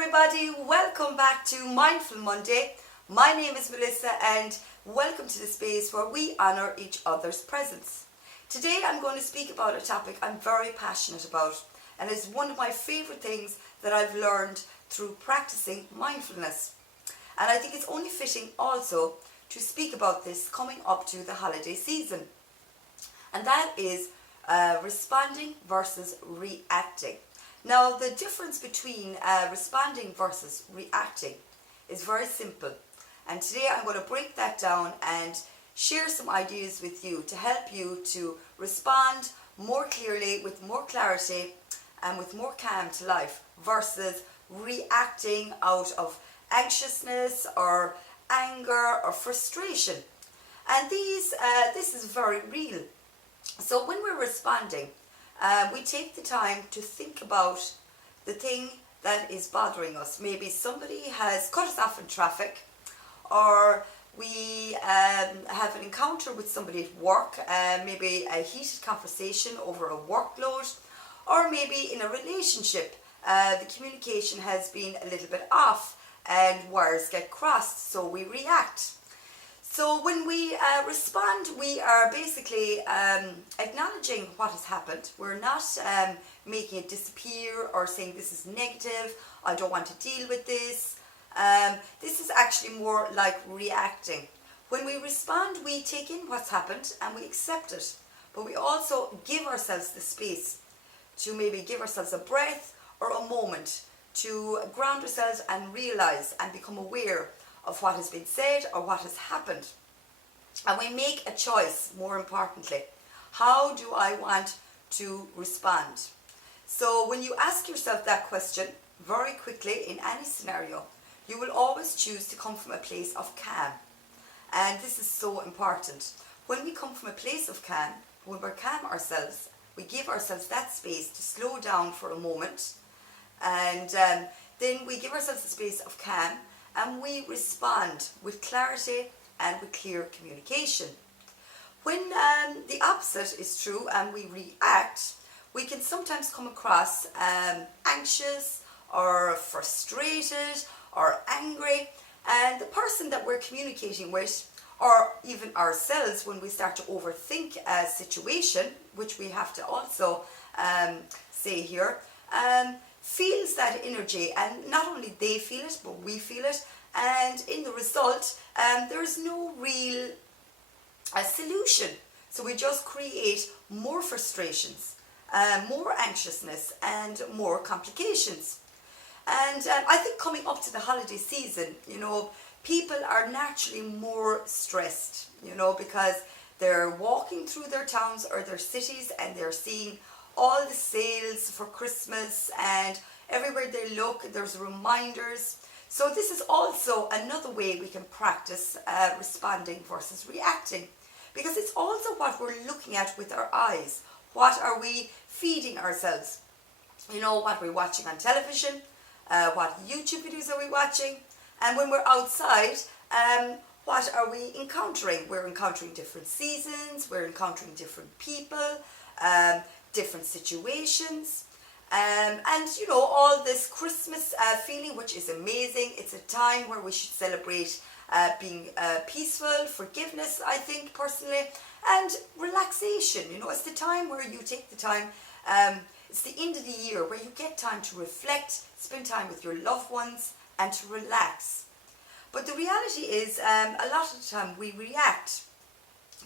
everybody, welcome back to Mindful Monday. My name is Melissa and welcome to the space where we honour each other's presence. Today I'm going to speak about a topic I'm very passionate about, and it's one of my favourite things that I've learned through practicing mindfulness. And I think it's only fitting also to speak about this coming up to the holiday season. And that is responding versus reacting. Now, the difference between responding versus reacting is very simple. And today I'm going to break that down and share some ideas with you to help you to respond more clearly, with more clarity and with more calm to life, versus reacting out of anxiousness or anger or frustration. And this is very real. So when we're responding, we take the time to think about the thing that is bothering us. Maybe somebody has cut us off in traffic, or we have an encounter with somebody at work, maybe a heated conversation over a workload, or maybe in a relationship, the communication has been a little bit off and wires get crossed, so we react. So when we respond, we are basically acknowledging what has happened. We're not making it disappear or saying this is negative, I don't want to deal with this. This is actually more like reacting. When we respond, we take in what's happened and we accept it. But we also give ourselves the space to maybe give ourselves a breath or a moment to ground ourselves and realize and become aware of what has been said or what has happened. And we make a choice, more importantly. How do I want to respond? So when you ask yourself that question very quickly in any scenario, you will always choose to come from a place of calm. And this is so important. When we come from a place of calm, when we're calm ourselves, we give ourselves that space to slow down for a moment. And then we give ourselves a space of calm, and we respond with clarity and with clear communication. When the opposite is true and we react, we can sometimes come across anxious or frustrated or angry, and the person that we're communicating with, or even ourselves, when we start to overthink a situation, which we have to also say here, feels that energy, and not only they feel it, but we feel it, and in the result, there is no real solution. So we just create more frustrations, more anxiousness, and more complications. And I think coming up to the holiday season, people are naturally more stressed, because they're walking through their towns or their cities and they're seeing all the sales for Christmas, and everywhere they look there's reminders. So this is also another way we can practice responding versus reacting, because it's also what we're looking at with our eyes. What are we feeding ourselves? What we're watching on television, what YouTube videos are we watching, and when we're outside, what are we encountering? We're encountering different seasons, we're encountering different people, different situations, and all this Christmas feeling, which is amazing. It's a time where we should celebrate being peaceful, forgiveness, I think personally, and relaxation. It's the time where you take the time, it's the end of the year where you get time to reflect, spend time with your loved ones, and to relax. But the reality is, a lot of the time we react.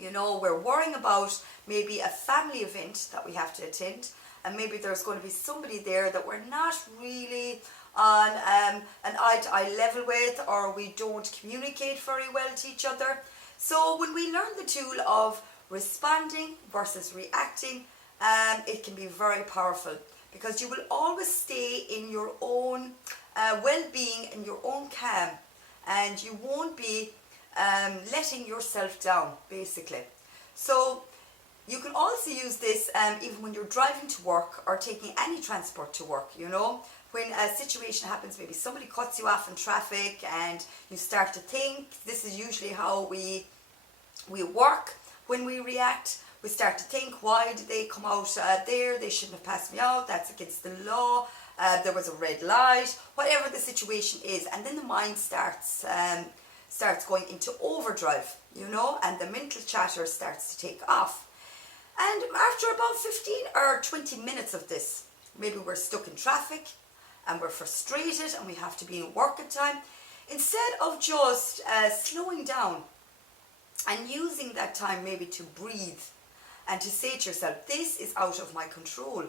We're worrying about maybe a family event that we have to attend, and maybe there's going to be somebody there that we're not really on an eye-to-eye level with, or we don't communicate very well to each other. So when we learn the tool of responding versus reacting, it can be very powerful, because you will always stay in your own well-being and your own calm, and you won't be letting yourself down, basically. So you can also use this even when you're driving to work or taking any transport to work. When a situation happens, maybe somebody cuts you off in traffic and you start to think. This is usually how we work. When we react, we start to think, why did they come out there? They shouldn't have passed me out. That's against the law. there was a red light, whatever the situation is, and then the mind starts going into overdrive, and the mental chatter starts to take off. And after about 15 or 20 minutes of this, maybe we're stuck in traffic and we're frustrated and we have to be in work at time. Instead of just slowing down and using that time maybe to breathe and to say to yourself, this is out of my control,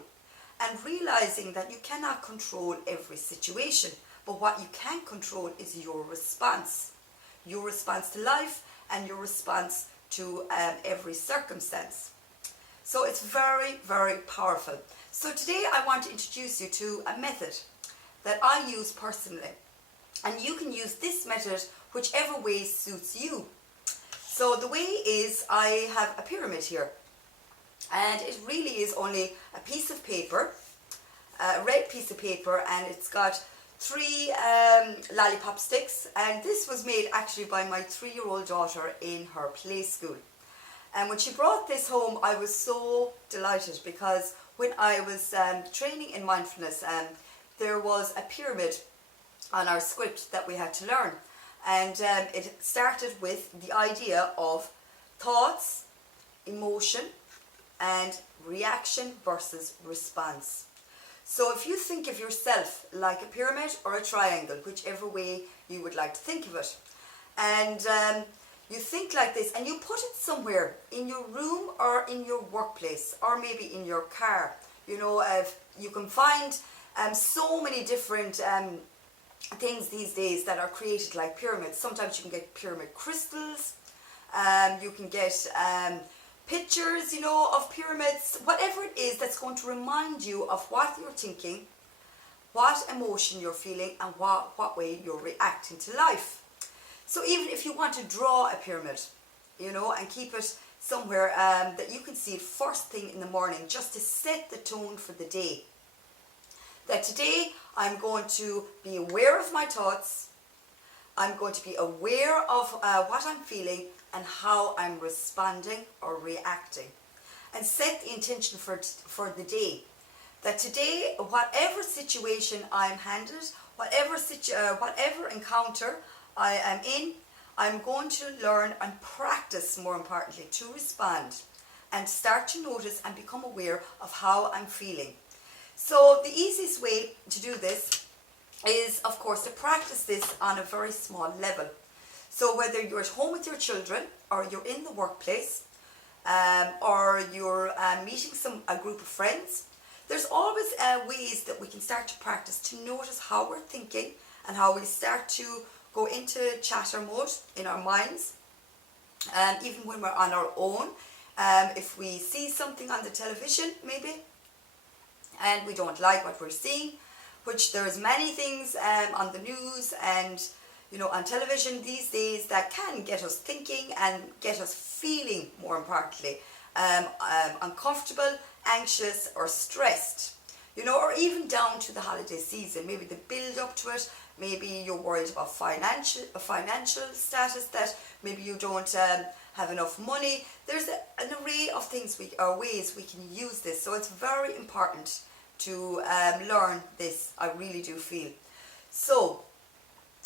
and realizing that you cannot control every situation, but what you can control is your response to life and your response to every circumstance. So it's very, very powerful. So today I want to introduce you to a method that I use personally. And you can use this method whichever way suits you. So the way is, I have a pyramid here. And it really is only a piece of paper, a red piece of paper, and it's got 3 lollipop sticks. And this was made actually by my 3-year-old daughter in her play school. And when she brought this home, I was so delighted, because when I was training in mindfulness, there was a pyramid on our script that we had to learn. And it started with the idea of thoughts, emotion, and reaction versus response. So if you think of yourself like a pyramid or a triangle, whichever way you would like to think of it, and you think like this, and you put it somewhere in your room or in your workplace or maybe in your car. You can find so many different things these days that are created like pyramids. Sometimes you can get pyramid crystals, you can get pictures, of pyramids, whatever it is that's going to remind you of what you're thinking, what emotion you're feeling, and what way you're reacting to life. So even if you want to draw a pyramid, and keep it somewhere that you can see it first thing in the morning, just to set the tone for the day. That today I'm going to be aware of my thoughts, I'm going to be aware of what I'm feeling and how I'm responding or reacting. And set the intention for the day. That today, whatever situation I'm handed, whatever encounter I am in, I'm going to learn and practice, more importantly, to respond and start to notice and become aware of how I'm feeling. So the easiest way to do this is, of course, to practice this on a very small level. So whether you're at home with your children, or you're in the workplace, or you're meeting a group of friends, there's always ways that we can start to practice to notice how we're thinking and how we start to go into chatter mode in our minds. Even when we're on our own, if we see something on the television maybe, and we don't like what we're seeing, which there's many things on the news and on television these days that can get us thinking and get us feeling, more importantly, uncomfortable, anxious or stressed, or even down to the holiday season, maybe the build up to it. Maybe you're worried about financial status, that maybe you don't have enough money. There's an array of things ways we can use this. So it's very important to learn this, I really do feel. So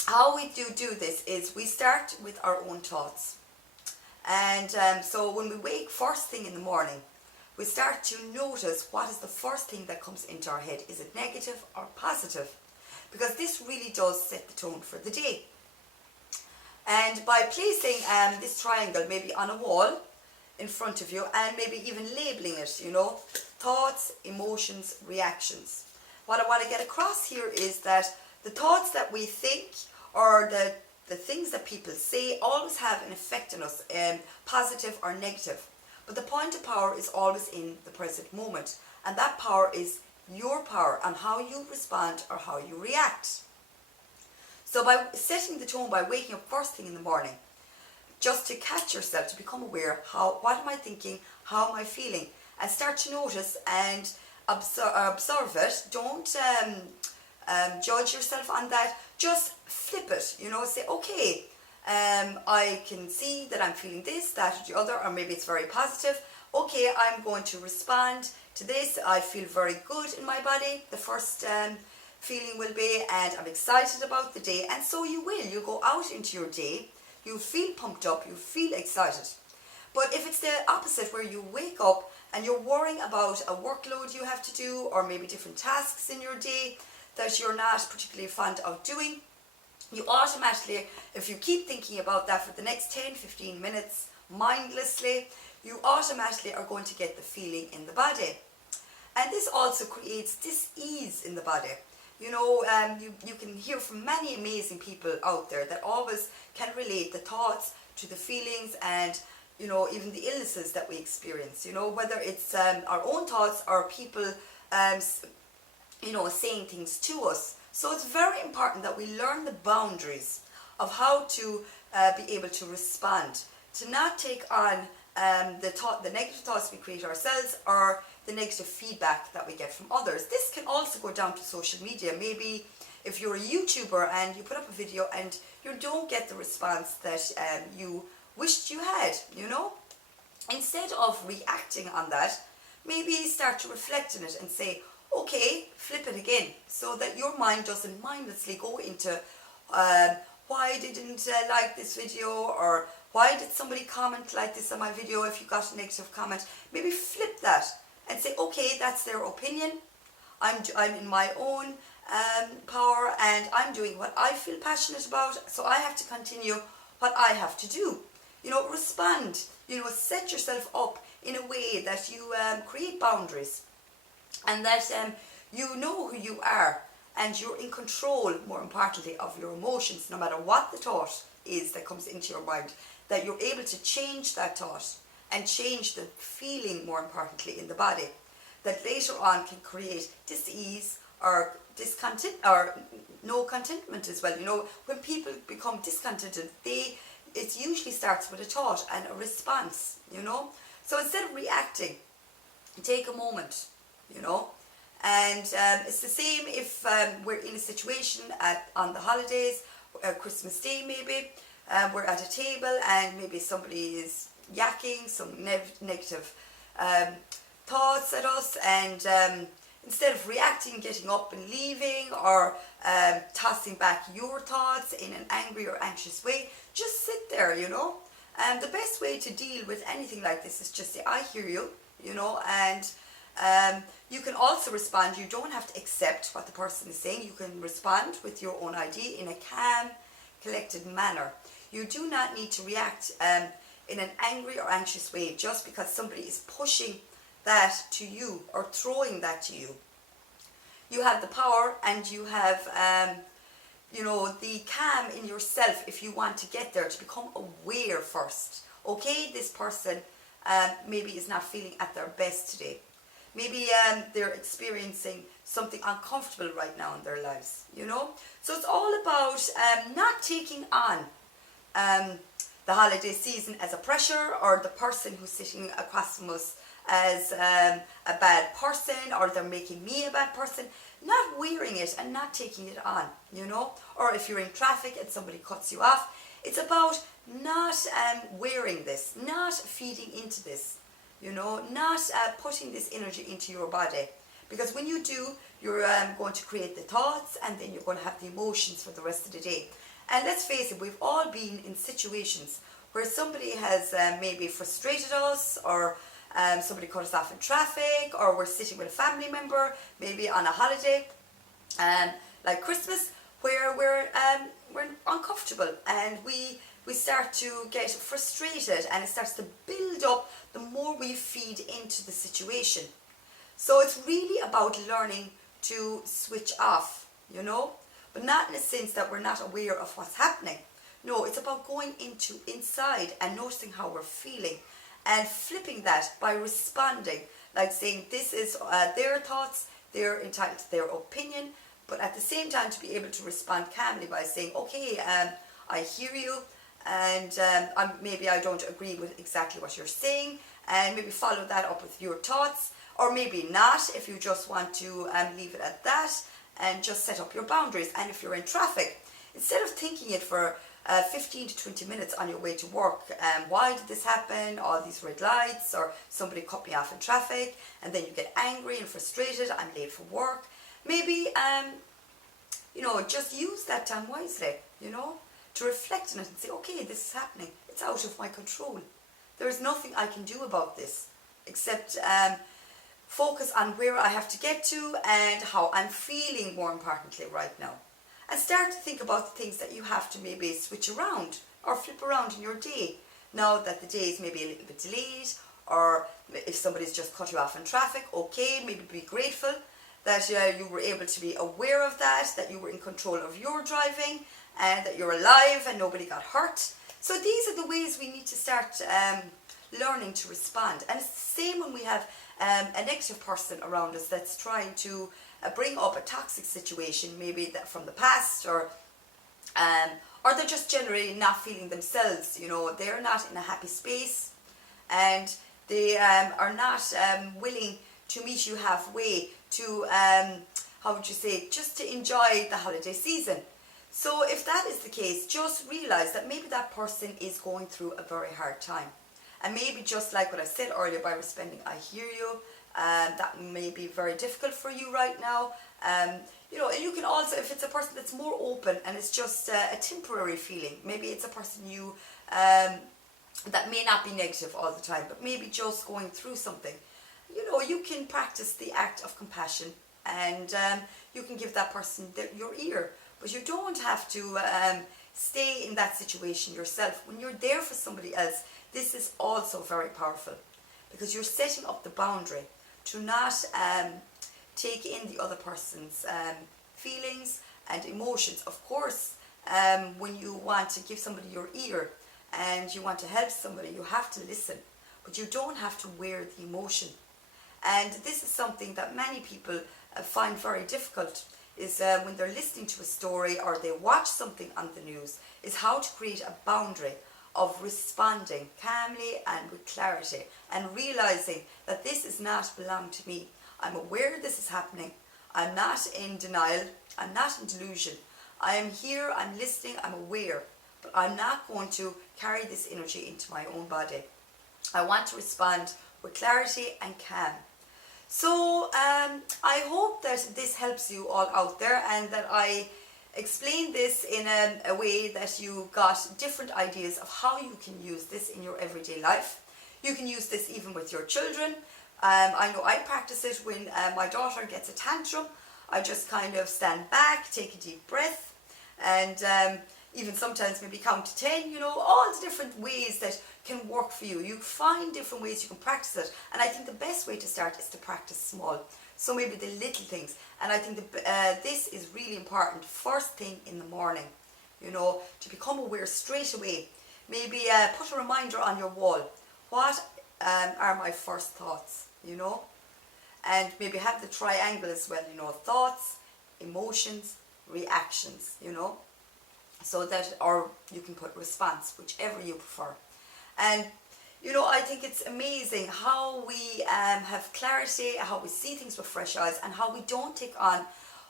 how we do this is we start with our own thoughts. And so when we wake first thing in the morning, we start to notice what is the first thing that comes into our head. Is it negative or positive? Because this really does set the tone for the day. And by placing this triangle maybe on a wall in front of you, and maybe even labeling it, thoughts, emotions, reactions. What I want to get across here is that the thoughts that we think, or the things that people say, always have an effect on us, positive or negative. But the point of power is always in the present moment. And that power is your power on how you respond or how you react. So by setting the tone, by waking up first thing in the morning, just to catch yourself, to become aware, what am I thinking, how am I feeling, and start to notice and observe it. Don't judge yourself on that. Just flip it, say, okay, I can see that I'm feeling this, that, or the other, or maybe it's very positive. Okay, I'm going to respond to this. I feel very good in my body the first feeling will be, and I'm excited about the day, and so you will. You go out into your day, you feel pumped up, you feel excited. But if it's the opposite, where you wake up and you're worrying about a workload you have to do, or maybe different tasks in your day that you're not particularly fond of doing, you automatically, if you keep thinking about that for the next 10-15 minutes mindlessly, you automatically are going to get the feeling in the body. And this also creates dis-ease in the body. You can hear from many amazing people out there that always can relate the thoughts to the feelings, and even the illnesses that we experience, whether it's our own thoughts or people saying things to us. So it's very important that we learn the boundaries of how to be able to respond, to not take on the negative thoughts we create ourselves, or the negative feedback that we get from others. This can also go down to social media. Maybe if you're a YouTuber and you put up a video and you don't get the response that you wished you had, instead of reacting on that, maybe start to reflect on it and say, okay, flip it again, so that your mind doesn't mindlessly go into why didn't like this video, or why did somebody comment like this on my video. If you got a negative comment, maybe flip that and say, okay, that's their opinion. I'm in my own power, and I'm doing what I feel passionate about, so I have to continue what I have to do. Respond, set yourself up in a way that you create boundaries, and that you know who you are, and you're in control, more importantly, of your emotions, no matter what the thought is that comes into your mind, that you're able to change that thought and change the feeling, more importantly, in the body, that later on can create dis-ease or discontent, or no contentment as well. When people become discontented, it usually starts with a thought and a response, So instead of reacting, take a moment, and it's the same if we're in a situation on the holidays, Christmas Day maybe, we're at a table and maybe somebody is yakking some negative thoughts at us, and instead of reacting, getting up and leaving, or tossing back your thoughts in an angry or anxious way, just sit there, And the best way to deal with anything like this is just say, I hear you, and you can also respond. You don't have to accept what the person is saying. You can respond with your own idea in a calm, collected manner. You do not need to react in an angry or anxious way just because somebody is pushing that to you or throwing that to you. You have the power, and you have the calm in yourself if you want to get there, to become aware first. Okay, this person maybe is not feeling at their best today. Maybe they're experiencing something uncomfortable right now in their lives, So it's all about not taking on the holiday season as a pressure, or the person who's sitting across from us as a bad person, or they're making me a bad person. Not wearing it and not taking it on, Or if you're in traffic and somebody cuts you off, it's about not wearing this, not feeding into this, not putting this energy into your body. Because when you do, you're going to create the thoughts, and then you're going to have the emotions for the rest of the day. And let's face it, we've all been in situations where somebody has maybe frustrated us, or somebody cut us off in traffic, or we're sitting with a family member, maybe on a holiday, like Christmas, where we're uncomfortable, and we start to get frustrated, and it starts to build up the more we feed into the situation. So it's really about learning to switch off, but not in a sense that we're not aware of what's happening. No, it's about going inside and noticing how we're feeling, and flipping that by responding, like saying this is their thoughts, they're entitled to their opinion, but at the same time to be able to respond calmly by saying, okay, I hear you, and maybe I don't agree with exactly what you're saying, and maybe follow that up with your thoughts, or maybe not, if you just want to leave it at that, and just set up your boundaries. And if you're in traffic, instead of thinking it for 15 to 20 minutes on your way to work, why did this happen, all these red lights, or somebody cut me off in traffic, and then you get angry and frustrated, I'm late for work. Maybe just use that time wisely, to reflect on it and say, okay, this is happening. It's out of my control. There is nothing I can do about this except focus on where I have to get to and how I'm feeling, more importantly, right now. And start to think about the things that you have to maybe switch around or flip around in your day. Now that the day is maybe a little bit delayed, or if somebody's just cut you off in traffic, okay, maybe be grateful that you were able to be aware of that you were in control of your driving, and that you're alive and nobody got hurt. So these are the ways we need to start learning to respond. And it's the same when we have a negative person around us that's trying to bring up a toxic situation, maybe that from the past, or they're just generally not feeling themselves. They're not in a happy space, and they are not willing to meet you halfway to, just to enjoy the holiday season. So if that is the case, just realize that maybe that person is going through a very hard time. And maybe just like what I said earlier by responding, I hear you, that may be very difficult for you right now. And you can also, if it's a person that's more open and it's just a temporary feeling, maybe it's a person that may not be negative all the time, but maybe just going through something, you can practice the act of compassion, and you can give that person your ear. But you don't have to stay in that situation yourself. When you're there for somebody else, this is also very powerful, because you're setting up the boundary to not take in the other person's feelings and emotions. Of course, when you want to give somebody your ear and you want to help somebody, you have to listen, but you don't have to wear the emotion. And this is something that many people find very difficult, is when they're listening to a story or they watch something on the news, is how to create a boundary of responding calmly and with clarity, and realizing that this does not belong to me. I'm aware this is happening. I'm not in denial. I'm not in delusion. I am here, I'm listening, I'm aware, but I'm not going to carry this energy into my own body. I want to respond with clarity and calm. So I hope that this helps you all out there, and that I explained this in a way that you got different ideas of how you can use this in your everyday life. You can use this even with your children. I know I practice it when my daughter gets a tantrum. I just kind of stand back, take a deep breath, and even sometimes maybe count to 10, all the different ways that can work for you. You find different ways you can practice it, and I think the best way to start is to practice small. So maybe the little things, and I think this is really important first thing in the morning, to become aware straight away. Maybe put a reminder on your wall. What are my first thoughts, and maybe have the triangle as well, thoughts, emotions, reactions, so that, or you can put response, whichever you prefer. And I think it's amazing how we have clarity, how we see things with fresh eyes, and how we don't take on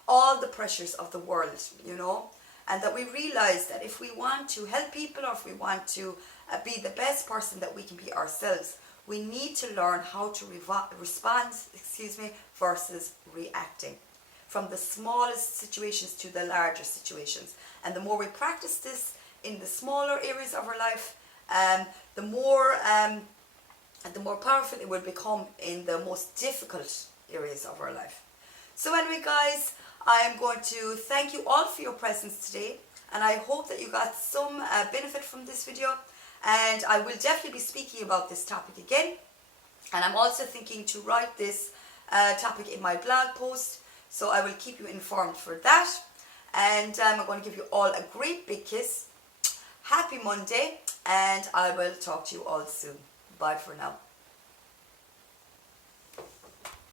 all the pressures of the world, and that we realize that if we want to help people, or if we want to be the best person that we can be ourselves, we need to learn how to respond, versus reacting, from the smallest situations to the larger situations. And the more we practice this in the smaller areas of our life, the more powerful it will become in the most difficult areas of our life. So anyway, guys, I am going to thank you all for your presence today, and I hope that you got some benefit from this video. And I will definitely be speaking about this topic again, and I'm also thinking to write this topic in my blog post, so I will keep you informed for that. And I'm going to give you all a great big kiss. Happy Monday, and I will talk to you all soon. Bye for now.